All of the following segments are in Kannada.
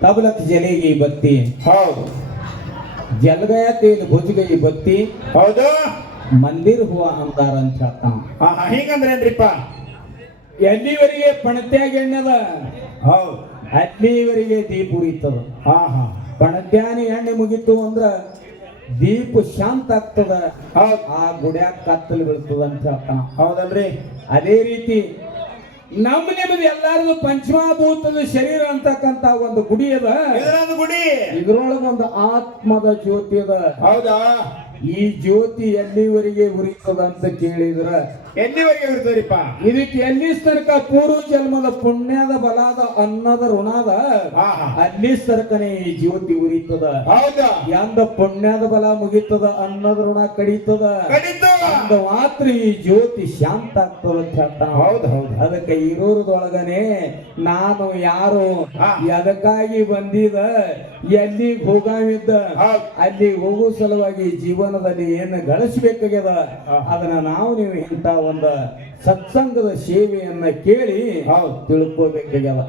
ತಬಲಕ್ ಜಲೆಗೆ ಬತ್ತಿ. ಹೌದು. ಜಲಗಯ ತೇಲ್ ಈ ಬತ್ತಿ. ಹೌದು. ಮಂದಿರ್ ಹೂವ ಅಂದಾರ ಅಂತ ಹೇಳ್ತಾನ. ಹಾ ಹಾ. ಹಿಂಗಂದ್ರೇನ್ರಿಪ್ಪ? ಎಲ್ಲಿವರೆಗೆ ಪಣತ್ಯಾಗ ಎಣ್ಣೆದ? ಹೌದು. ಅಲ್ಲಿವರೆಗೆ ದೀಪ ಉರಿತದ. ಹಾ ಹಾ. ಪಣತ್ಯಾನಿ ಎಣ್ಣೆ ಮುಗಿತು ಅಂದ್ರ ದೀಪ ಶಾಂತ ಆಗ್ತದ. ಆ ಗುಡ್ಯಾಗ ಕತ್ತಲು ಬೀಳ್ತದ ಅಂತ ಹೇಳ್ತಾನ. ಹೌದಲ್ರಿ. ಅದೇ ರೀತಿ ನಮ್ಮ ನಿಮ್ಮದು ಎಲ್ಲಾರದು ಪಂಚಮಾಭೂತದ ಶರೀರ ಅಂತಕ್ಕಂತ ಒಂದು ಗುಡಿ ಅದ. ಇದರೊಂದು ಗುಡಿ? ಇದ್ರೊಳಗ ಒಂದು ಆತ್ಮದ ಜ್ಯೋತಿ ಅದ. ಹೌದಾ? ಈ ಜ್ಯೋತಿ ಎಲ್ಲಿವರೆಗೆ ಉರಿತದ ಅಂತ ಕೇಳಿದ್ರ. ಎಲ್ಲಿವರೆಗೆ ಉರಿತರಿಪ್ಪ ಇದಕ್ಕೆ ಎಲ್ಲಿ ತನಕ ಪೂರ್ವ ಜನ್ಮದ ಪುಣ್ಯದ ಬಲಾದ ಅನ್ನದ ಋಣದ ಅಲ್ಲಿ ತನಕನೇ ಈ ಜ್ಯೋತಿ ಉರಿತದ. ಹೌದಾ? ಎಂದ ಪುಣ್ಯದ ಬಲ ಮುಗಿತದ ಅನ್ನದ ಋಣ ಕಡಿತದ. ಕಡಿತು? ಅಂದ ಮಾತ್ರ ಈ ಜ್ಯೋತಿ ಶಾಂತ ಆಗ್ತದ ಅಂತ ಹೇಳ್ತಾನ ಹೌದು ಹೌದು ಅದಕ್ಕೆ ಇರೋರದೊಳಗನೆ ನಾನು ಯಾರು. ಎದಕ್ಕಾಗಿ ಬಂದಿದ ಎಲ್ಲಿಗೆ ಹೋಗಾವಿದ್ದ. ಅಲ್ಲಿ ಹೋಗೋ ಸಲುವಾಗಿ ಜೀವನದಲ್ಲಿ ಏನು ಗಳಿಸ್ಬೇಕಾಗ್ಯದ. ಅದನ್ನ ನಾವು ನೀವು ಇಂಥ ಒಂದು ಸತ್ಸಂಗದ ಸೇವೆಯನ್ನ ಕೇಳಿ ಹೌದು. ತಿಳ್ಕೋಬೇಕಾಗ್ಯದ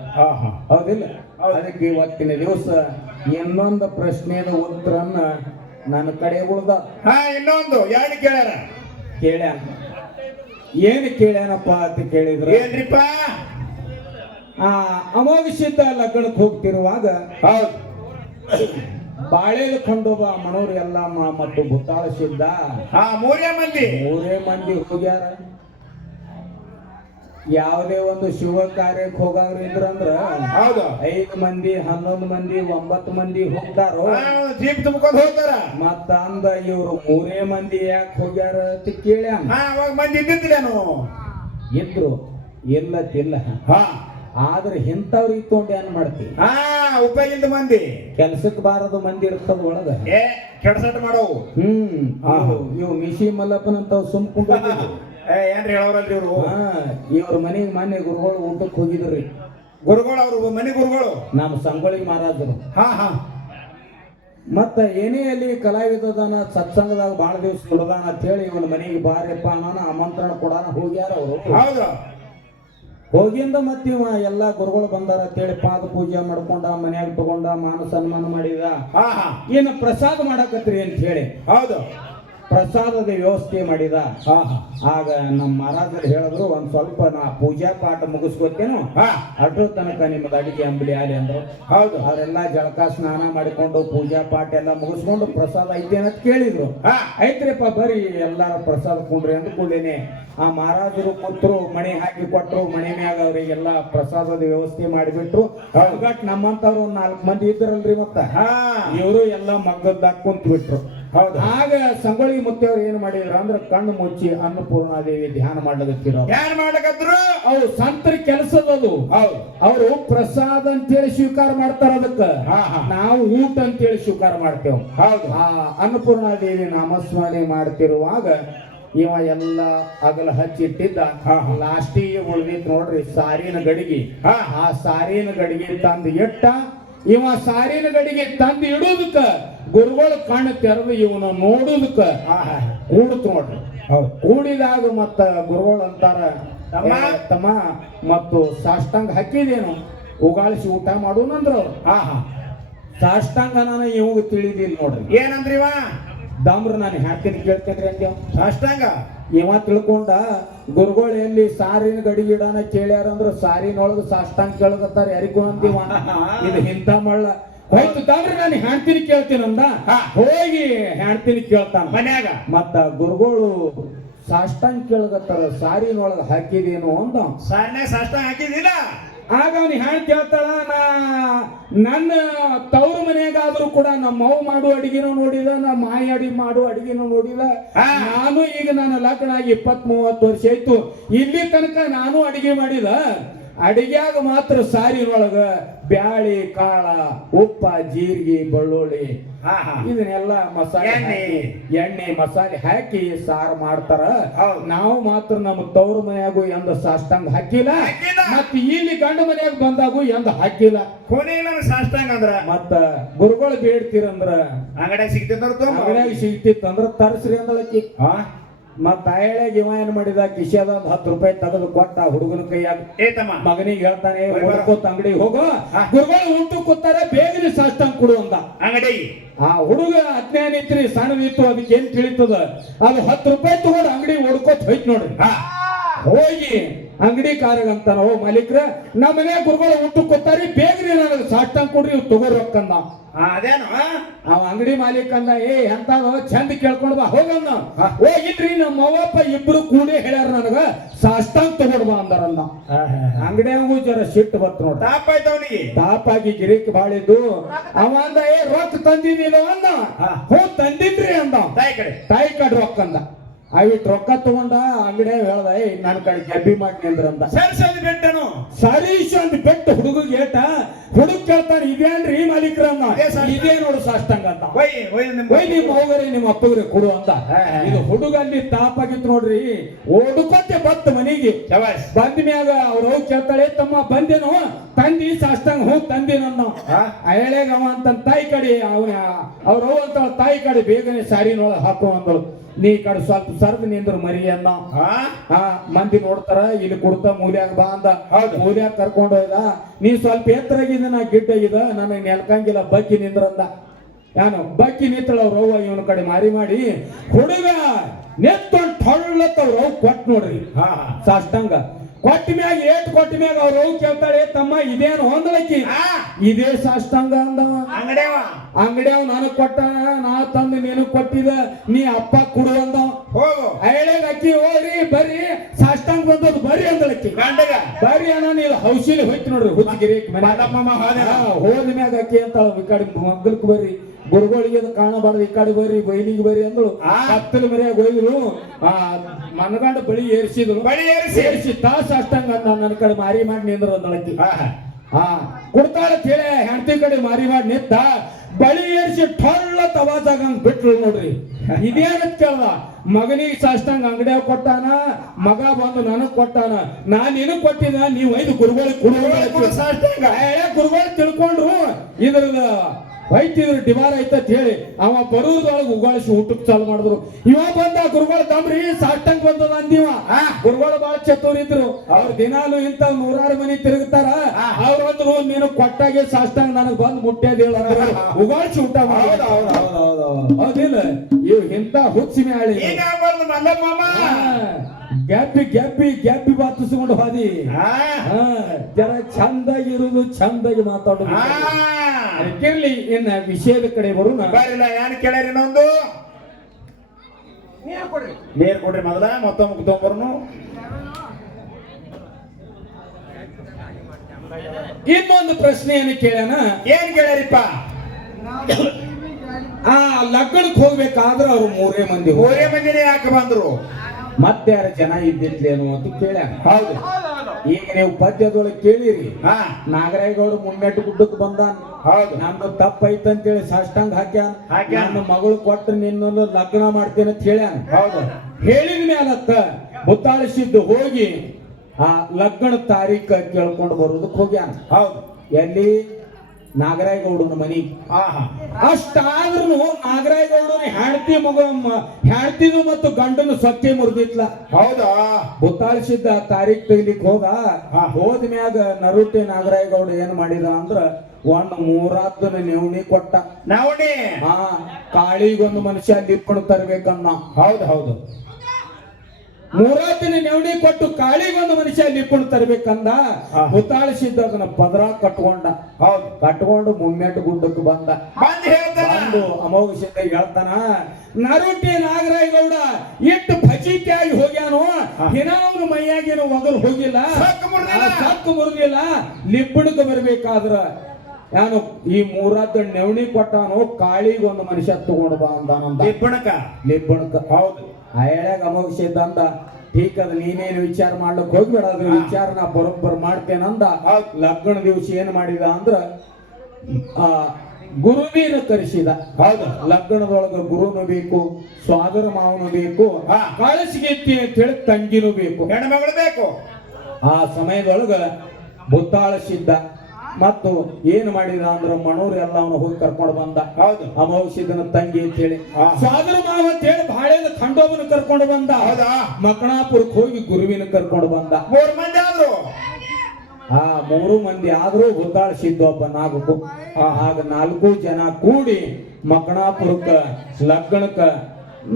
ಹೌದಿಲ್ಲ ಹೌದು. ಅದಕ್ಕೆ ಇವತ್ತಿನ ದಿವಸ ಇನ್ನೊಂದು ಪ್ರಶ್ನೆಯ ಉತ್ತರನ್ನ ನನ್ನ ಕಡೆ ಉಳ್ದ ಹಾ ಇನ್ನೊಂದು ಯಾರು ಕೇಳ್ಯಾರ ಕೇಳ್ಯಾನ ಏನು ಕೇಳ್ಯಾನಪ್ಪ ಅಂತ ಕೇಳಿದ್ರು? ಏನ್ರಿಪ್ಪ? ಆ ಅಮೋಘಸಿದ್ದ ಲಗ್ನಕ್ಕೆ ಹೋಗ್ತಿರುವಾಗ ಬಾಳೆಲು ಖಂಡೋಬ ಮನೋರು ಎಲ್ಲ ಮತ್ತು ಭೂತಾಳ ಸಿದ್ಧ ಆ ಮೂರೇ ಮಂದಿ. ಮೂರೇ ಮಂದಿ ಹೋಗ್ಯಾರ. ಯಾವುದೇ ಒಂದು ಶುಭ ಕಾರ್ಯಕ್ಕೆ ಹೋಗವ್ರು ಇದ್ರಂದ್ರ ಹೌದು. ಐದು ಮಂದಿ ಹನ್ನೊಂದು ಮಂದಿ ಒಂಬತ್ತು ಮಂದಿ ಹೋಗ್ತಾರೋ? ಜೀಪ್ ತುಂಬಿಕೊಂಡು ಹೋಗ್ತಾರ. ಮತ್ತ ಅಂದ ಇವ್ರು ಮೂರೇ ಮಂದಿ ಯಾಕೆ ಹೋಗ್ಯಾರ ಅಂತ ಕೇಳ್ಯಾನ. ಹಾ ಅವಾಗ ಮಂದಿ ಇದ್ದಿದ್ರೇನು ಇದ್ರು ಇಲ್ಲತ್ತಿಲ್ಲ ಹಾ. ಆದ್ರೆ ಇಂಥವ್ರಿಗೆ ಇಟ್ಕೊಂಡು ಏನ್ ಮಾಡ್ತೀವಿ ಹಾ ಮಂದಿ. ಕೆಲ್ಸಕ್ಕೆ ಬಾರದು ಮಂದಿ ಇರ್ತದ ಒಳಗ. ಕೆಡ್ಸಟ್ ಮಾಡವು ಹ್ಮ್ ಆ ಇವು- ಮಿಶಿ ಮಲ್ಲಪ್ಪನಂತ ಸುಮ್ಕೊಂಡು ಏನ್ರಿ ಹೇಳೋರಲ್ರಿ ಇವ್ರು? ಇವ್ರ ಮನೆಗೆ ಮೊನ್ನೆ ಗುರುಗಳು ಊಟಕ್ಕೆ ಹೋಗಿದ್ರಿ. ಗುರುಗಳು ಅವ್ರ ಮನೆ ಗುರುಗಳು? ನಮ್ಮ ಸಂಗೊಳ್ಳಿ ಮಹಾರಾಜರು. ಹಾ ಹಾ. ಮತ್ತ ಏನೇ ಅಲ್ಲಿ ಕಲಾವಿದದಾನ ಸತ್ಸಂಗದಾಗ ಬಾಳ ದಿವಸ ಕೊಡದಾನ ಅಂತ ಹೇಳಿ ಇವನ ಮನೆಗೆ ಬಾರಪ್ಪ ಅನ್ನೋನ ಆಮಂತ್ರಣ ಕೊಡಾನ ಹೋಗ್ಯಾರ ಅವರು. ಹೌದು. ಹೋಗಿಂದ ಮತ್ತೆ ಇವ ಎಲ್ಲಾ ಗುರುಗಳು ಬಂದಾರ ಅಂತೇಳಿ ಪಾದ ಪೂಜೆ ಮಾಡ್ಕೊಂಡ ಮನ್ಯಾಗ ತಗೊಂಡ ಮಾನ ಸನ್ಮಾನ ಮಾಡಿದ. ಏನ ಪ್ರಸಾದ ಮಾಡಕತ್ರಿ ಅಂತ ಹೇಳಿ. ಹೌದು. ಪ್ರಸಾದದ ವ್ಯವಸ್ಥೆ ಮಾಡಿದ. ಆಗ ನಮ್ಮ ಮಹಾರಾಜರು ಹೇಳಿದ್ರು ಒಂದ್ ಸ್ವಲ್ಪ ನಾ ಪೂಜಾ ಪಾಠ ಮುಗಿಸ್ಕೊತೇನು ಹಾ. ಅಡ್ರ ತನಕ ನಿಮ್ಮದು ಅಡಿಗೆ ಅಂಬಲಿ ಆಲಿ ಅಂದ್ರು. ಹೌದು. ಅವರೆಲ್ಲ ಜಳಕ ಸ್ನಾನ ಮಾಡಿಕೊಂಡು ಪೂಜಾ ಪಾಠ ಎಲ್ಲ ಮುಗಿಸ್ಕೊಂಡು ಪ್ರಸಾದ ಐತೆ ಅಂತ ಕೇಳಿದ್ರು. ಹಾ. ಐತ್ರಿಪ್ಪ ಬರೀ ಎಲ್ಲಾರ ಪ್ರಸಾದ ಕುಂಡ್ರಿ ಅಂದ್ಕೊಳ್ಳೇನೆ ಆ ಮಹಾರಾಜರು ಕೊಟ್ಟರು ಮಣಿ ಹಾಕಿ ಕೊಟ್ಟರು ಮಣಿ ಮ್ಯಾಗ ಅವರಿಗೆಲ್ಲ ಪ್ರಸಾದದ ವ್ಯವಸ್ಥೆ ಮಾಡಿಬಿಟ್ರು. ನಮ್ಮಂತವ್ರು ನಾಲ್ಕು ಮಂದಿ ಇದ್ರಲ್ರಿ ಮತ್ತ. ಹಾ. ಇವರು ಎಲ್ಲ ಮಗ್ಗದಾಗ ಕುಂತ್ ಬಿಟ್ರು ಆಗ ಸಂಗೊಳ್ಳಿ ಮುತ್ತೆಯವರು ಏನ್ ಮಾಡಿದ್ರು ಅಂದ್ರೆ ಕಣ್ಣು ಮುಚ್ಚಿ ಅನ್ನಪೂರ್ಣಾದೇವಿ ಧ್ಯಾನ ಮಾಡ್ಲಕತ್ತಿರೋ ಧ್ಯಾನ ಮಾಡ್ಲಕತ್ರು ಅವ್ರು ಸಂತರ ಕೆಲಸದದು ಅವರು ಪ್ರಸಾದ ಅಂತೇಳಿ ಸ್ವೀಕಾರ ಮಾಡ್ತಾರ ಅದಕ್ಕ. ನಾವು ಊಟ ಅಂತೇಳಿ ಸ್ವೀಕಾರ ಮಾಡ್ತೇವೆ. ಹೌದು. ಆ ಅನ್ನಪೂರ್ಣಾದೇವಿ ನಾಮಸ್ಮರಣೆ ಮಾಡ್ತಿರುವಾಗ ಇವ ಎಲ್ಲ ಅಗಲ ಹಚ್ಚಿಟ್ಟಿದ್ದ. ಲಾಸ್ಟಿಗೆ ಉಳಿದಿತ್ತು ನೋಡ್ರಿ ಸಾರಿನ ಗಡಿಗೆ. ಆ ಸಾರಿನ ಗಡಿಗೆ ತಂದು ಇಟ್ಟ ಇವ ಸಾರಿನ ಗಡಿಗೆ ತಂದು ಇಡುದಕ್ಕ ಗುರುಗಳು ಕಣ್ಣು ತೆರೆದು ಇವನ ನೋಡುದಕ್ಕ ಕೂಡುತ್ತ ನೋಡ್ರಿ. ಕೂಡಿದಾಗ ಮತ್ತ ಗುರುಗಳು ಅಂತಾರ ತಮ್ಮ? ತಮ್ಮ ಮತ್ತು ಸಾಷ್ಟಾಂಗ ಹಾಕಿದೇನು? ಉಗಾಳಿಸಿ ಊಟ ಮಾಡೋನಂದ್ರ ಅವ್ರು. ಹಾ ಹಾ. ಸಾಷ್ಟಾಂಗ ನಾನು ಇವಾಗ ತಿಳಿದಿಲ್ಲ ನೋಡ್ರಿ. ಏನಂದ್ರಿವ? ದಾಮ್ರ ನಾನು ಹೇಳ್ತೀನಿ ಕೇಳ್ತೇನ್ರಿ ಅಂದ್ಯ ಅಷ್ಟಂಗ ಇವ ತಿಳ್ಕೊಂಡ ಗುರುಗಳು ಎಲ್ಲಿ ಸಾರಿನ ಗಡಿ ಗಿಡನ ಕೇಳ್ಯಾರಂದ್ರ ಸಾರಿನೊಳಗ ಸಾಷ್ಟಾಂಗ ಕೇಳಕತ್ತಾರ ಯಾರಿಗೂ ಅಂದಿವ. ಇದು ಹಿಂತ ಮಳ್ಳ. ಹೋಯ್ತು ತಾವ್ರಿ ನಾನು ಹ್ಯಾಂಡ್ತೀನಿ ಕೇಳ್ತೀನಿ ಅಂದ. ಹೋಗಿ ಹ್ಯಾಂಡ್ತೀನಿ ಕೇಳ್ತಾನ. ಮನ್ಯಾಗ. ಮತ್ತ ಗುರುಗಳು ಸಾಷ್ಟಾಂಗ ಕೇಳಕತ್ತಾರ ಸಾರಿನೊಳಗ ಹಾಕಿದೇನು ಅಂದ. ಸಾರಿನ ಸಾಷ್ಟ ಹಾಕಿದಿಲ್ಲ. ಆಗ ಅವನು ಹ್ಯಾಂಗ ಹೇಳ್ತಾಳ ನಾ ನನ್ನ ತವ್ರ ಮನೆಯಾಗಾದ್ರೂ ಕೂಡ ನಮ್ಮ ಮಾವು ಮಾಡುವ ಅಡಿಗೆನೂ ನೋಡಿಲ್ಲ ನಮ್ಮ ಮಾಯಿ ಅಡಿ ಮಾಡುವ ಅಡಿಗೆನೂ ನೋಡಿಲ್ಲ. ನಾನು ಈಗ ನನ್ನ ಲಗ್ನ ಆಗಿ ಇಪ್ಪತ್ ಮೂವತ್ತು ವರ್ಷ ಆಯ್ತು. ಇಲ್ಲಿ ತನಕ ನಾನು ಅಡಿಗೆ ಮಾಡಿದ ಅಡಿಗ್ಯಾಗ ಮಾತ್ರ ಸಾರಿನೊಳಗ ಬ್ಯಾಳಿ ಕಾಳ ಉಪ್ಪ ಜೀರಿಗೆ ಬೆಳ್ಳುಳ್ಳಿ ಇದನ್ನೆಲ್ಲ ಮಸಾಲೆ ಎಣ್ಣೆ. ಮಸಾಲೆ ಹಾಕಿ ಸಾರು ಮಾಡ್ತಾರ. ನಾವು ಮಾತ್ರ ನಮ್ಮ ತವ್ರ ಮನೆಯಾಗು ಎಂದ ಸಾಷ್ಟಾಂಗ ಹಾಕಿಲ್ಲ. ಮತ್ತ ಇಲ್ಲಿ ಗಂಡು ಮನೆಯಾಗ ಬಂದಾಗು ಎಂದ ಹಾಕಿಲ್ಲ. ಕೊನೆಯಿಲ್ಲ ನನಗೆ ಸಾಷ್ಟಾಂಗ ಅಂದ್ರ? ಮತ್ತ ಗುರುಗಳು ಬೇಡ್ತೀರಂದ್ರ ಅಂಗಡಿಯಾಗ ತುಂಬ ಅಂಗಡಿಯಾಗ ಸಿಗ್ತಿತ್ತಂದ್ರ ತರ್ಸ್ರಿ ಅಂದಳಕಿ. ಹಾ? ಮತ್ತ ಹೇಳಿ ಜೀವ ಏನ್ ಮಾಡಿದ? ಕಿಶಿಯಾದ ಒಂದ್ ಹತ್ತು ರೂಪಾಯಿ ತೆಗೆದು ಕೊಟ್ಟ ಹುಡುಗನ ಕೈಯಾಗ. ಮಗನಿಗೆ ಹೇಳ್ತಾನೆ ಅಂಗಡಿ. ಹುಡ್ಕೋತ ಅಂಗಡಿಗೆ ಹೋಗು. ಗುರುಗಳು ಉಂಟು ಕೂತಾರೆ ಬೇಗನೆ ಸಾಷ್ಟಂಗ್ ಕೊಡು ಅಂದ. ಅಂಗಡಿ. ಆ ಹುಡುಗ ಅಜ್ಞಾನ ಇತ್ರಿ ಸಣ್ಣದಿತ್ತು ಅದಕ್ಕೆ ಏನ್ ತಿಳಿತದ? ಅದು ಹತ್ತು ರೂಪಾಯಿ ತಗೊಂಡು ಅಂಗಡಿ ಹೊಡ್ಕೋತ ಹೋಯ್ತು ನೋಡ್ರಿ. ಹೋಗಿ ಅಂಗಡಿ ಅಂತಾನ ಓ ಮಾಲೀಕ್ರ ನಮ್ಮ ಮನೆ ಗುರುಗಳು ಊಟಕ್ಕೆ ಕೊತ್ತಾರಿ ಬೇಗನೆ ನನಗೆ ಸಾಷ್ಟಂಗ್ ಕೊಡ್ರಿ ಇವ್ ತಗೋ ರೊಕ್ಕಂದ. ಹಾ, ಅದೇನು ಅವ ಅಂಗಡಿ ಮಾಲೀಕ ಅಂದ ಏ ಎಂತಾದೋ ಚಂದ ಕೇಳ್ಕೊಂಡ್ ಬಾ ಹೋಗಂದ ಹಾ. ಹೋಗಿದ್ರಿ ನಮ್ಮ ಅವ್ವಪ್ಪ ಇಬ್ರು ಕೂಡಿ ಹೇಳ್ಯಾರ ನನಗ ಸಾಷ್ಟಾಂಗ್ ತಗೊಂಡ್ ಬಾ ಅಂಗಡಿ ಅಂಗಡಿಯಾಗೂ ಜರ ಸಿಟ್ಟು ಬತ್ ನೋಡ್ ತಾಪ್ ಆಯ್ತು ಅವನಿಗೆ. ತಾಪಾಗಿ ಗಿರಿಕ್ ಬಾಳಿದ್ದು ಅವ ಅಂದ ಏ ರೊಕ್ಕ ತಂದಿದ್ದೀನೋ ಅಂದ. ಹೋ ತಂದಿದ್ರಿ ಅಂದ. ತಾಯಿ ಕಡೆ. ತಾಯಿ ಕಡೆ ರೊಕ್ಕ ಅಂದ. ಅವಿಟ್ ರೊಕ್ಕ ತಗೊಂಡ ಅಂಗಡಿ ಹೇಳ್ದ ನನ್ನ ಕಡೆ ಜಬ್ಬಿ ಮಾಡಿ ನಿಂದ್ರಂದ ಸರ್ಸದ್ ಬಿಟ್ಟನು. ಸರೀಶ್ ಅಂತ ಬೆಟ್ಟ ಹುಡುಗ ಏಟ ಹುಡುಗ ಕೇಳ್ತಾನೆ ಇದೇನ್ರಿ ಸಾಷ್ಟಾಂಗ. ಇದೇ ನೋಡು ಸಾಷ್ಟಂಗ ಅಂತ. ಒಯ್ ಒಯ್ ನಿಮ್ ಒಯ್ ನಿಮ್ಮ ಹೋಗರಿ ನಿಮ್ಮ ಅಪ್ಪಗ್ರಿ ಕೊಡು ಅಂತ. ಇದು ಹುಡುಗ ಅಲ್ಲಿ ತಾಪಾಗಿತ್ತು ನೋಡ್ರಿ ಓಡ್ಕೊತ್ತೆ ಬತ್ತ ಮನೆಗೆ. ಬಂದ ಮ್ಯಾಗ ಅವ್ರ ಹೋಗಿ ಕೇಳ್ತಾಳೆ ತಮ್ಮ ಬಂದೇನು? ತಂದಿ ಸಾಷ್ಟಂಗ ಹೋಗಿ ತಂದಿ ನನ್ನ ಅಯಳೆಗ ಅವ ಅಂತ ತಾಯಿ ಕಡೆ ಅವನ ಅವ್ರ ಅಂತ ತಾಯಿ ಕಡೆ ಬೇಗನೆ ಸಾರಿನೊಳಗೆ ಹಾಕೋ ಅಂದಳು. ನೀ ಈ ಕಡೆ ಸ್ವಲ್ಪ ಸರ್ದ್ ನಿಂದ್ರು ಮರಿ ಅನ್ನ ಹಾ ಮಂದಿ ನೋಡ್ತಾರ ಇಲ್ಲಿ ಕುಡ್ತ ಮೂಲ್ಯಾಗ ಬಾ ಅಂದ. ಮೂಲ್ಯಾಗ ಕರ್ಕೊಂಡು ಹೋದ. ನೀ ಸ್ವಲ್ಪ ಎತ್ತರಾಗಿದ್ದ ನಾ ಗಿಡ್ಡಾಗಿದ ನನಗೆ ನೆಲ್ಕಂಗಿಲ್ಲ ಬಕ್ಕಿ ನಿಂದ್ರಂದ ನಾನು ಬಕ್ಕಿ ನಿಂತಳ ರೋವ ಇವನ ಕಡೆ ಮಾರಿ ಮಾಡಿ ಹುಡುಗ ನೆತ್ತೊಂಡ್ ಟೊಳ್ಳತ್ತ ರೋವ್ ಕೊಟ್ ನೋಡ್ರಿ. ಸಾಷ್ಟಂಗ. ಕೊಟ್ಟ ಮ್ಯಾಗ ಏಟ್ ಕೊಟ್ಟ ಮ್ಯಾಗ ಅವ್ರ ಹೋಗಿ ಕೇಳ್ತಾಳೆ ತಮ್ಮ ಇದೇನು ಹೊಂದಲಕ್ಕಿ? ಇದೇ ಸಾಷ್ಟಾಂಗ ಅಂದವ. ಅಂಗಡಿಯವ. ಅಂಗಡಿಯವ್ ನನಗ್ ಕೊಟ್ಟ ನಾ ತಂದು ನೀನು ಕೊಟ್ಟಿದ ನೀ ಅಪ್ಪ ಕುಡು ಅಂದವ. ಹೋಗು. ಅಕ್ಕಿ ಹೋಗ್ರಿ ಬರ್ರಿ. ಸಾಷ್ಟಾಂಗ ಬಂದದ್ದು ಬರ್ರಿ ಅಂದಳಕ್ಕಿ ಗಂಡಗ. ಬರ್ರಿ ಅಣ್ಣ ನೀವು ಹೌಸಿಲಿ ಹೋಯ್ತು ನೋಡ್ರಿ ಹುಚ್ಚಿಗಿರಿ. ಹೋದ. ಹೋದ ಮ್ಯಾಗ ಅಕ್ಕಿ ಅಂತ ಈ ಕಡೆ ಮಗ್ಗಲ್ಕ್ ಬರ್ರಿ. ಗುರುಗಳಿಗೆ ಅದು ಕಾಣಬಾರ್ದು. ಈ ಕಡೆ ಬರ್ರಿ ಬೈಲಿಗೆ ಬರ್ರಿ ಅಂದಳು. ಆ. ಮರಿಯಾಗಿ ಹೋಯ್ದ್ರು ಆ ಮನಗಂಡ ಬಳಿ ಏರಿಸಿದ್ರು ಬಳಿ ಏರಿಸಿ. ಏರಿಸಿ ತಾಸ ಅಷ್ಟಂಗ ಅಂತ ನನ್ನ ಕಡೆ ಮಾರಿ ಮಾಡಿ ನಿಂದ್ರು ಅಂದಳಕ್ಕಿ ಕೇಳಿ ಕೊಡ್ತಾಳ ಹೇಳಿ ಹೆಂಡತಿ ಕಡೆ ಮಾರಿ ಮಾಡಿ ನಿಂತ ಬಳಿ ಏರಿಸಿ ಟೊಳ್ಳ ತವಾದಾಗ ಹಂಗ್ ಬಿಟ್ರು ನೋಡ್ರಿ. ಇದೇನತ್ ಕೇಳ್ದ? ಮಗನಿಗೆ ಸಾಷ್ಟಂಗ ಅಂಗಡಿಯಾಗ ಕೊಟ್ಟಾನ? ಮಗ ಬಂದು ನನಗ್ ಕೊಟ್ಟಾನ? ನಾನ್ ನಿನಗ್ ಕೊಟ್ಟಿನ ನೀವ್ ಐದು ಗುರುಗಳಿಗೆ ಗುರುಗಳಿಗೆ. ಗುರುಗಳು ತಿಳ್ಕೊಂಡ್ರು. ಇದ್ರದ ವೈದ್ಯರು ಡಿಮಾರ್ ಐತ ಅಂತ ಹೇಳಿ ಅವ ಬರುವುದೊಳಗೆ ಉಗಾಳಿಸಿ ಊಟಕ್ಕೆ ಚಾಲು ಮಾಡಿದ್ರು. ಇವ ಬಂದ ಗುರುಗಳ ತಂಬ್ರಿ ಸಾಷ್ಟಂಗ್ ಬಂದದ ಅಂದಿವ. ಗುರುಗಳು ಬಾಳ ಚತುರ್ ಇದ್ರು. ಅವ್ರ ದಿನಾಲು ಇಂತ ನೂರಾರು ಮನಿ ತಿರುಗ್ತಾರ. ಅವ್ರ ಅಂದ್ರು ನೀನು ಕೊಟ್ಟಾಗೆ ಸಾಷ್ಟಂಗ್ ನನಗ್ ಬಂದ್ ಮುಟ್ಟೇದ ಉಗಾಳಿಸಿ ಊಟ ಹೌದಿಲ್ಲ? ಇವ್ ಇಂತ ಹುಚ್ಚಿಮೆ ಮ್ಯಾಳಿ ಗ್ಯಾಪಿ ಗ್ಯಾಪಿ ಗ್ಯಾಪಿ ಬಾತಿಸ್ಕೊಂಡು ಹೋದಿ. ಹಾ. ಹಾ, ಇರುವುದು ಚಂದಾಗಿ ಮಾತಾಡೋದು ಹಾ. ಅದಕ್ಕಿರ್ಲಿ ಇನ್ನ ವಿಷಯದ ಕಡೆ ಬರೋಣ. ಬರಿಲ್ಲ ಏನ್ ಕೇಳ್ಯಾರ ಇನ್ನೊಂದು? ನೀರ್ ಕೊಡ್ರಿ. ಮೊದಲ ಮತ್ತೊಮ್ಮೆ ಮುಗ್ದೊಂಬರ್ನು ಇನ್ನೊಂದು ಪ್ರಶ್ನೆಯನ್ನು ಕೇಳೋಣ. ಏನ್ ಕೇಳ್ಯಾರಿಪ್ಪ? ಆ ಲಗ್ನಕ್ಕೆ ಹೋಗ್ಬೇಕಾದ್ರೆ ಅವ್ರು ಮೂರೇ ಮಂದಿ. ಮೂರೇ ಮಂದಿನೇ ಯಾಕೆ ಬಂದ್ರು? ಮತ್ತೆ ಯಾರ ಜನ ಇದ್ದಿದ್ಲೇನು ಅಂತ ಕೇಳ ಹೌದು. ಈಗ ನೀವು ಪದ್ಯದೊಳಗೆ ಕೇಳಿರಿ. ಹಾ. ನಾಗರಾಯಗೌಡ ಮುನ್ನೆಟ್ಟು ಗುಡ್ಡಕ್ಕೆ ಬಂದಾನ. ಹೌದು. ನಮ್ದು ತಪ್ಪೈತಂತೇಳಿ ಸಾಷ್ಟಾಂಗ ಹಾಕ್ಯಾನ. ಹಾಕ್ಯಾನ. ನನ್ನ ಮಗಳು ಕೊಟ್ಟು ನಿನ್ನನ್ನು ಲಗ್ನ ಮಾಡ್ತೇನೆ ಅಂತ ಹೇಳ್ಯಾನ. ಹೌದು. ಹೇಳಿದ ಮೇಲತ್ತ ಮುತ್ತಾಳಿಸಿದ್ದು ಹೋಗಿ ಆ ಲಗ್ನ ತಾರೀಖ ಕೇಳ್ಕೊಂಡು ಬರೋದಕ್ಕೆ ಹೋಗ್ಯಾನ. ಹೌದು. ಎಲ್ಲಿ ನಾಗರಾಯಗೌಡನ ಮನಿ. ಅಷ್ಟಾದ್ರೂ ನಾಗರಾಯಗೌಡನ ಹೆಂಡತಿ ಮಗ ಹೆಂಡತಿದು ಮತ್ತು ಗಂಡನು ಸತ್ಯ ಮುರಿದಿತ್ಲ ಹೌದಾ? ಬುತ್ತಾಳಿಸಿದ್ದ ತಾರೀಖ್ ತೆಗಿಲಿಕ್ ಹೋದ. ಆ ಹೋದ ಮ್ಯಾಗ ನರುಟಿ ನಾಗರಾಯಗೌಡ ಏನ್ ಮಾಡಿದ ಅಂದ್ರ ಒಂದ್ ಮೂರಾತ್ನ ನೆವಣಿ ಕೊಟ್ಟ. ನವಣಿ? ಹಾ ಕಾಳಿಗೊಂದು ಮನುಷ್ಯ ಲಿಪ್ಪಣ ತರ್ಬೇಕನ್ನ. ಹೌದು ಹೌದು. ಮೂರಾತಿನ ನೆವಣಿ ಕೊಟ್ಟು ಕಾಳಿಗೊಂದು ಮನುಷ್ಯ ಲಿಪ್ಪಣ ತರ್ಬೇಕಂದ? ಹುತಾಳಿಸಿದ್ದ ಅದನ್ನ ಪದರ ಕಟ್ಕೊಂಡ. ಹೌದು. ಕಟ್ಕೊಂಡು ಮುಮ್ಮೆಟ್ಟು ಗುಡ್ಡಕ್ಕೆ ಬಂದ. ಬಂದು ಹೇಳ್ತಾನ. ಬಂದು ಅಮೋಘಸಿದ್ದ ಹೇಳ್ತಾನ ನರುಟಿ ನಾಗರಾಯಗೌಡ ಎಷ್ಟು ಫಜಿತಿಯಾಗಿ ಹೋಗ್ಯಾನು. ದಿನ ಅವನು ಮೈಯಾಗೇನು ಒಗಲು ಹೋಗಿಲ್ಲ. ಸಕ್ಕು ಮುರ್ದಿಲ್ಲ. ಲಿಬ್ಬಣಕ್ಕೆ ಬರ್ಬೇಕಾದ್ರ ಯಾನು ಈ ಮೂರಾದ ನೆವಣಿ ಕೊಟ್ಟಾನು? ಕಾಳಿಗೊಂದು ಮನುಷ್ಯ ತಗೊಂಡು ಬಾ ಅಂದಾನಂದ. ಲಿಪ್ಪಣಕ ಲಿಬ್ಬಣಕ ಹೌದು. ಆ ಎಳ್ಯಾಗ ಅಮೋಘ ಅಂದ ಠೀಕ್ ಅದ ನೀನೇನು ವಿಚಾರ ಮಾಡ್ಲಕ್ ಹೋಗ್ಬೇಡ ಅದ್ರ. ವಿಚಾರ ನಾ ಬರೋಬ್ಬರ್ ಮಾಡ್ತೇನಂದ. ಲಗ್ನ ದಿವಸ ಏನ್ ಮಾಡಿದ ಅಂದ್ರ ಆ ಗುರುವಿನ ಕರೆಸಿದ. ಹೌದು. ಲಗ್ನದೊಳಗ ಗುರುನು ಬೇಕು ಸ್ವಾದರ ಮಾವನು ಬೇಕು ಕಳಿಸಿಗೆತ್ತಿ ಅಂತ ಹೇಳಿ ತಂಗಿನೂ ಬೇಕು. ಹೆಣ್ಮಗಳು ಬೇಕು. ಆ ಸಮಯದೊಳಗ ಬುತ್ತಾಳ ಸಿದ್ಧ. ಮತ್ತು ಏನು ಮಾಡಿದ ಅಂದ್ರೆ ಎಲ್ಲ ಅವನು ಹೋಗಿ ಕರ್ಕೊಂಡು ಬಂದ. ಹೌದು. ಅಮೌಷಿದನ ತಂಗಿ ಅಂತ ಹೇಳಿ. ಸಾಗರ ಮಾವ ಅಂತ ಹೇಳಿ ಬಾಳೆದ ಖಂಡೋಬನ ಕರ್ಕೊಂಡು ಬಂದ. ಹೌದಾ? ಮಕಣಾಪುರಕ್ಕೆ ಹೋಗಿ ಗುರುವಿನ ಕರ್ಕೊಂಡು ಬಂದ. ಮೂರು ಮಂದಿ ಆದ್ರು? ಆ ಮೂರು ಮಂದಿ ಆದ್ರೂ ಗುದ್ದಾಳಿಸಿದ್ದು ಒಬ್ಬ ನಾಲ್ಕು ಆಗ ನಾಲ್ಕು ಜನ ಕೂಡಿ ಮಕಣಾಪುರಕ್ಕ ಲಗ್ನಕ್ಕ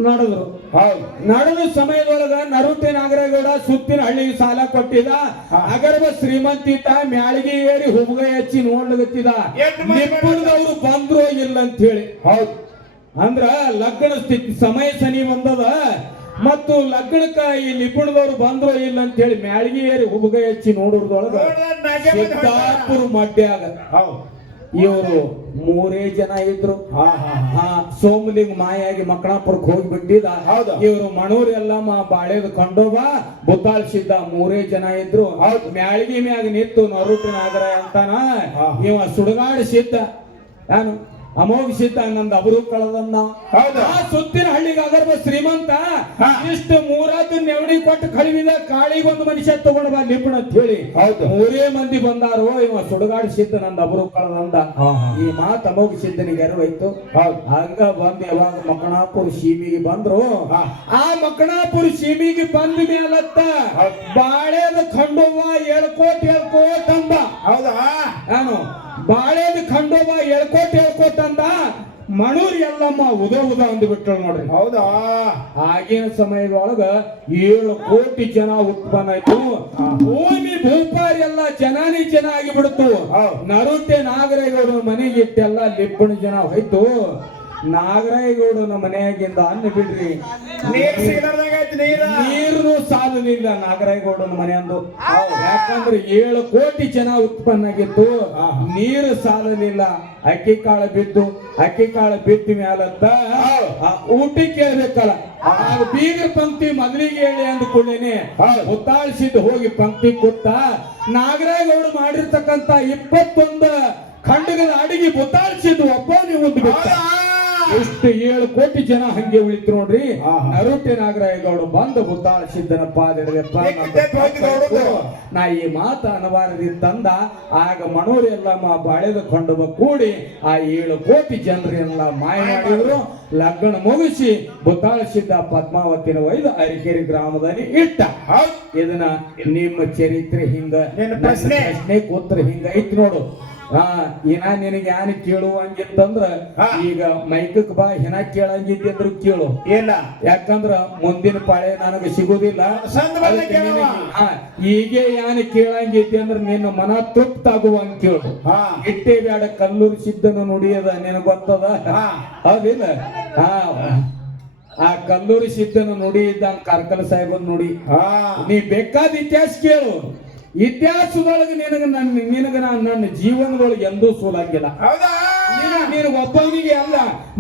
ನಡೆದ್ರು. ಹೌದು. ನಡೆದ ಸಮಯದೊಳಗ ನರುತೆ ನಾಗರಗೌಡ ಸುತ್ತಿನ ಹಳ್ಳಿ ಸಾಲ ಕೊಟ್ಟಿದ. ಅಗರ್ಭ ಶ್ರೀಮಂತಿತ ಮ್ಯಾಳಿಗೆ ಏರಿ ಹುಬ್ಗ ಹೆಚ್ಚಿ ನೋಡ್ಲಗತ್ತಿದ ಎಷ್ಟ್ ಬಂದ್ರೋ ಇಲ್ಲ ಅಂತ ಹೇಳಿ ಹೌದು. ಅಂದ್ರ ಲಗ್ನ ಸ್ಥಿತಿ ಸಮಯ ಸನಿ ಬಂದದ. ಮತ್ತು ಲಗ್ನಕ್ಕ ಈ ನಿಪುಣದವ್ರು ಬಂದ್ರೋ ಇಲ್ಲ ಅಂತ ಹೇಳಿ ಮ್ಯಾಳಿಗೆ ಏರಿ ಹುಬ್ಗ ಹೆಚ್ಚಿ ನೋಡೋದ್ರೊಳಗ ಸಿದ್ದಾಪುರ ಮಡ್ಡೆ ಆಗದ. ಹೌದು. ಇವರು ಮೂರೇ ಜನ ಇದ್ರು. ಹಾ ಆ ಸೋಮಲಿಂಗ ಮಾಯಾಗಿ ಮಕ್ಕಳಾಪುರಕ್ಕೆ ಹೋಗಿ ಬಿಟ್ಟಿದ ಹೌದು. ಇವರು ಮಣೂರ್ ಎಲ್ಲ ಬಾಳೆದು ಕಂಡೋಬ ಬುದ್ದಾಳ್ಸಿದ್ದ ಮೂರೇ ಜನ ಇದ್ರು. ಹೌದು. ಮ್ಯಾಳ್ಗಿ ಮ್ಯಾಗ ನಿಂತು ನರುಟಿನ ನಾಗರ ಅಂತಾನ ಇವ ಇವ ಸುಡುಗಾಡಿಸಿದ್ದ ಯಾನು ಅಮೋಘಿಸಿದ್ದ ನಂದು ಅವರು ಕಳೆದನ್ನ. ಆ ಸುತ್ತಿನ ಹಳ್ಳಿಗೆ ಅಗರ್ಭ ಶ್ರೀಮಂತ. ಇಷ್ಟು ಮೂರಾದ ನೆವಡಿ ಕೊಟ್ಟು ಕಳಿವಿದ ಕಾಳಿಗೊಂದು ಮನುಷ್ಯ ತಗೊಂಡ್ ಬಾ ಲಿಪಣ ಅಂತ ಹೇಳಿ ಹೌದು. ಮೂರೇ ಮಂದಿ ಬಂದಾರು ಇವ ಸುಡುಗಾಡಿಸಿದ್ದ ನಂದು ಅವರು ಕಳದಂದ. ಈ ಮಾತು ಅಮೋಘಿಸಿದ್ದನಿಗೆ ಅರಿವಾಯ್ತು ಹೌದು ಹಂಗ ಬಂದ್ ಯಾವಾಗ ಮಕ್ಕಣಾಪುರ ಸೀಮಿಗೆ ಬಂದ್ರು. ಆ ಮಕ್ಕಣಾಪುರ ಸೀಮಿಗೆ ಬಂದ ಮೇಲತ್ತ. ಬಾಳೆದ ಕಂಡುವ ಹೇಳ್ಕೋತ್ ಎಳ್ಕೋಟ್ ಅಂದ ಹೌದಾ ಏನು ಬಾಳೆದ ಖಂಡೋಬ ಎಳ್ಕೋಟ್ ಎಳ್ಕೋಟ್ ಅಂತ ಮಣೂರ್ ಎಲ್ಲಮ್ಮ ಉದ ಉದ ಅಂದ್ಬಿಟ್ರು ನೋಡ್ರಿ. ಹೌದಾ? ಆಗಿನ ಸಮಯದೊಳಗ ಏಳು ಕೋಟಿ ಜನ ಉತ್ಪನ್ನ ಆಯ್ತು. ಭೂಮಿ ಭೂಪಾರಿ ಎಲ್ಲ ಜನಾನೇ ಜನ ಆಗಿಬಿಡ್ತು. ನರುತೆ ನರುಟೆ ಮನೆಗಿಟ್ಟೆಲ್ಲ ಮನೆಗೆ ಇಟ್ಟೆಲ್ಲ ಲಿಪ್ಪಣ ಜನ ಹೋಯ್ತು. ನಾಗರೇಗೌಡನ ಮನೆಯಾಗಿಂದ ಅನ್ನ ಬಿಡ್ರಿ. ನೀರ್ ಸಾಲಲಿಲ್ಲ ನಾಗರಾಯಗೌಡನ ಮನೆ ಅಂದು ಯಾಕಂದ್ರೆ ಏಳು ಕೋಟಿ ಜನ ಉತ್ಪನ್ನ ಆಗಿತ್ತು. ನೀರು ಸಾಲಲಿಲ್ಲ ಅಕ್ಕಿ ಕಾಳು ಬಿದ್ದು ಅಕ್ಕಿ ಕಾಳು ಬಿದ್ದ ಮ್ಯಾಲತ್ತ ಆ ಊಟಕ್ಕೆ ಕೇಳ್ಬೇಕಲ್ಲ. ಬೀಗರ ಪಂಕ್ತಿ ಮೊದಲಿಗೆ ಹೇಳಿ ಅಂದ್ಕೊಳ್ಳೇನೆ ಹೌದು. ಒತ್ತಾಳಿಸಿದ್ದು ಹೋಗಿ ಪಂಕ್ತಿ ಕೊಟ್ಟ ನಾಗರಾಯಗೌಡ ಮಾಡಿರ್ತಕ್ಕಂತ ಇಪ್ಪತ್ತೊಂದು ಖಂಡಗಳ ಅಡಿಗೆ ಒತ್ತಾಳಿಸಿದ್ದು ಒಬ್ಬ ನೀವು ಒಂದು ಎಷ್ಟು ಏಳು ಕೋಟಿ ಜನ ಹಂಗೆ ಉಳಿತು ನೋಡ್ರಿ. ನರೋಟೆ ನಾಗರಾಯಗೌಡ ಬಂದು ಪಾದಿಡದಪ್ಪ ಎಕ್ಕೆತ್ತಿ ನಾ ಈ ಮಾತ ಅನವಾರದಿಂತಂದ ಆಗ ಮನೋರೆಲ್ಲಮ್ಮ ಬಾಳೆದ ಕೊಂಡವ ಕೂಡಿ ಆ ಏಳು ಕೋಟಿ ಜನರೆಲ್ಲ ಮಾಯ ಮಾಡಿದ್ರು. ಲಗ್ನ ಮುಗಿಸಿ ಬುದ್ದಾಳಿಸಿದ್ದ ಪದ್ಮಾವತಿನ ಒಯ್ದು ಅರಿಕೆರೆ ಗ್ರಾಮದಲ್ಲಿ ಇಟ್ಟ. ಇದನ್ನ ನಿಮ್ಮ ಚರಿತ್ರೆ ಹಿಂಗ ಪ್ರಶ್ನೆ. ಕೂತ್ರ ಹಿಂಗ ಐತಿ ನೋಡು. ಹಾ ನಿನಗೆ ಯಾನ್ ಕೇಳುವಂಗಿತ್ತಂದ್ರ. ಈಗ ಮೈಕಕ್ ಬಾ ಹೆಣ ಕೇಳಂಗಿದ್ದಿದ್ರು ಕೇಳು. ಇಲ್ಲ ಯಾಕಂದ್ರ ಮುಂದಿನ ಪಾಳೆ ನನಗೆ ಸಿಗುದಿಲ್ಲ. ಈಗೆ ಕೇಳಂಗಿದ್ದೆ ಅಂದ್ರ ನಿನ್ನ ಮನ ತೃಪ್ತ ಆಗುವಂಗ ಕೇಳು ಇಟ್ಟೆ ಬ್ಯಾಡ ಕಲ್ಲೂರು ಸಿದ್ದನ ನುಡಿಯದ ನಿನಗೆ ಗೊತ್ತದ? ಹಾ. ಹೌದಿಲ್ಲ? ಹಾ. ಆ ಕಲ್ಲೂರಿ ಸಿದ್ದನ ನುಡಿ ಇದ್ದಂಗ ಕಾರ್ಕಲ ಸಾಹೇಬನ್ ನುಡಿ. ಹಾ. ನೀ ಬೇಕಾದ ಇತಿಹಾಸ ಕೇಳು. ಇತಿಹಾಸದೊಳಗೆ ನಿನಗೆ ನನ್ನ ನಿನಗೆ ನಾನು ನನ್ನ ಜೀವನದೊಳಗೆ ಎಂದೂ ಸೋಲಾಗಿಲ್ಲ. ಹೌದಾ? ನೀನು ನೀನು ಒಬ್ಬನಿಗೆ ಅಲ್ಲ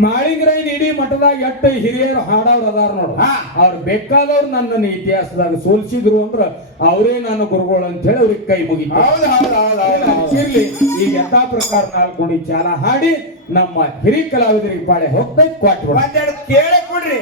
ಮಾಳಿಂಗ್ರೈನ್ ಇಡೀ ಮಠದಾಗ ಎಟ್ಟ ಹಿರಿಯರು ಹಾಡವ್ರು ಅದಾರ ನೋಡು. ಅವ್ರು ಬೇಕಾದವ್ರು ನನ್ನನ್ನು ಇತಿಹಾಸದಾಗ ಸೋಲಿಸಿದ್ರು ಅಂದ್ರ ಅವರೇ ನನ್ನ ಗುರುಗಳು ಅಂತ ಹೇಳಿ ಅವ್ರಿಗೆ ಕೈ ಮುಗಿತು. ಹೌದು ಹೌದು ಹೌದು ಹೌದು. ಹೌದು ಈಗ ಯಥಾ ಪ್ರಕಾರ ನಾಲ್ಕು ಚಾಲ ಹಾಡಿ ನಮ್ಮ ಹಿರಿ ಕಲಾವಿದರಿಗೆ ಪಾಳೆ ಹೋಗ್ಬೇಕು ಕೊಟ್ಬಿಡ ಕೇಳೇ ಕೊಡ್ರಿ.